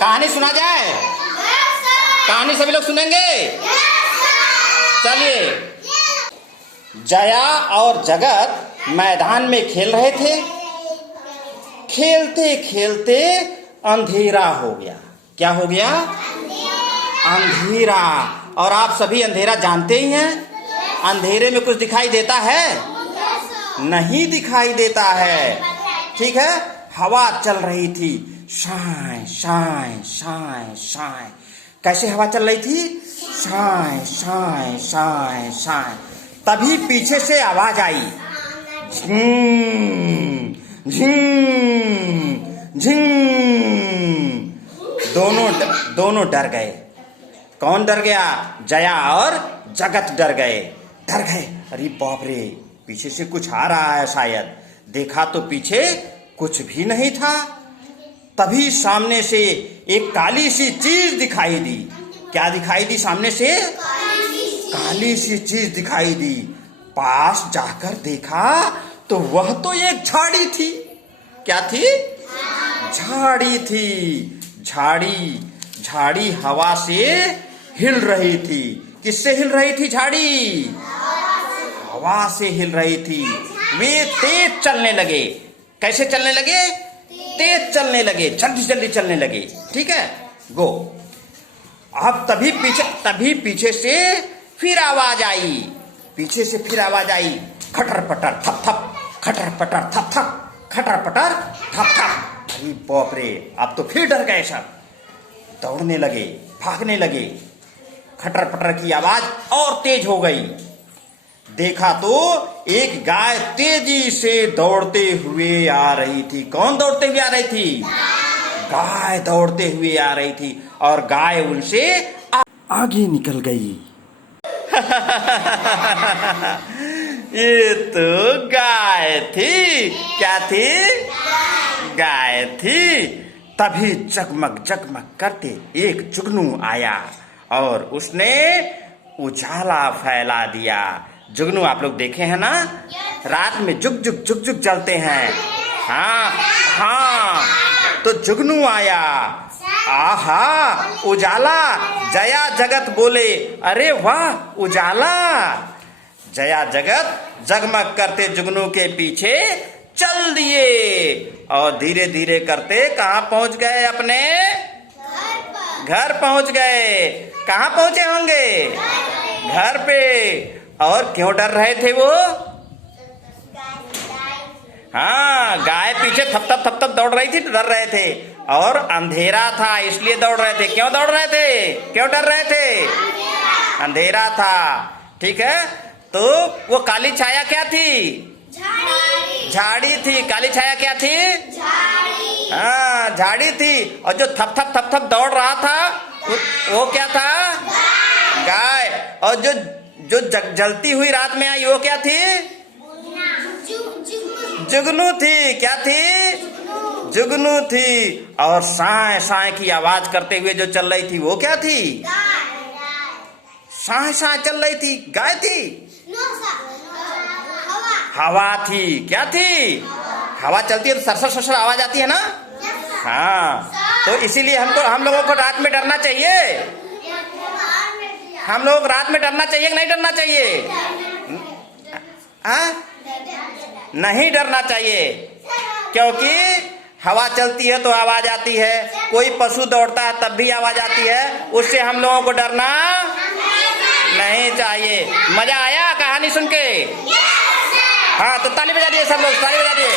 कहानी सुना जाए? कहानी सभी लोग सुनेंगे? चलिए। जया और जगत मैदान में खेल रहे थे। खेलते खेलते अंधेरा हो गया। क्या हो गया? अंधेरा। और आप सभी अंधेरा जानते ही हैं। अंधेरे में कुछ दिखाई देता है? नहीं दिखाई देता है। ठीक है। हवा चल रही थी, शाय शाय शाय शाय। कैसे हवा चल रही थी? शाय शाय शाय शाय। तभी पीछे से आवाज आई, झिंग झिंग झिंग। दोनों डर गए। कौन डर गया? जया और जगत डर गए। अरे बाप रे, पीछे से कुछ आ रहा है शायद। देखा तो पीछे कुछ भी नहीं था। तभी सामने से एक काली सी चीज दिखाई दी। क्या दिखाई दी? सामने से काली सी चीज दिखाई दी। पास जाकर देखा तो वह तो एक झाड़ी थी। क्या थी? झाड़ी थी। झाड़ी हवा से हिल रही थी। किससे हिल रही थी झाड़ी? हवा से हिल रही थी। वे तेज चलने लगे। कैसे चलने लगे? तेज चलने लगे, जल्दी चलने लगे। ठीक है, गो। अब तभी पीछे से फिर आवाज आई। खटर पटर थप थप, खटर पटर थप थप, खटर पटर थप थप। अरे बाप रे, अब तो फिर डर गए सब। दौड़ने लगे, भागने लगे। खटर पटर की आवाज और तेज हो गई। देखा तो एक गाय तेजी से दौड़ते हुए आ रही थी। कौन दौड़ते हुए आ रही थी? गाय दौड़ते हुए आ रही थी। और गाय उनसे आगे निकल गई। ये तो गाय थी। क्या थी? गाय थी। तभी जगमग करते एक जुगनू आया और उसने उजाला फैला दिया। जुगनू आप लोग देखे हैं ना? रात में जुग जुग जलते हैं। हाँ। तो जुगनू आया। आहा, उजाला। जया जगत बोले, अरे वाह उजाला। जया जगत जगमग करते जुगनू के पीछे चल दिए और धीरे धीरे करते कहाँ पहुंच गए? अपने घर पहुंच गए। कहाँ पहुंचे होंगे? घर पे। और क्यों डर रहे थे वो? हाँ, गाय पीछे थप थप दौड़ रही थी, डर रहे थे। और अंधेरा था इसलिए दौड़ रहे थे। क्यों दौड़ रहे थे? क्यों डर रहे थे? अंधेरा था। ठीक है। तो वो काली छाया क्या थी? झाड़ी थी। काली छाया क्या थी? हाँ, झाड़ी थी। और जो थप थप दौड़ रहा था वो क्या था? गाय। और जो जलती हुई रात में आई वो क्या थी? जुगनू थी। क्या थी? जुगनू थी। और साय साय की आवाज करते हुए जो चल रही थी वो क्या थी? साय साय चल रही थी। गाय थी? हवा थी। क्या थी? हवा चलती है तो सरसर आवाज आती है ना? हाँ। तो इसीलिए हम लोगों को रात में डरना चाहिए। हम लोग रात में डरना चाहिए कि नहीं डरना चाहिए? नहीं डरना चाहिए, क्योंकि हवा चलती है तो आवाज आती है। कोई पशु दौड़ता है तब भी आवाज आती है। उससे हम लोगों को डरना नहीं चाहिए। मजा आया कहानी सुन के? हाँ, तो ताली बजा दिए सब लोग, ताली बजा दिए।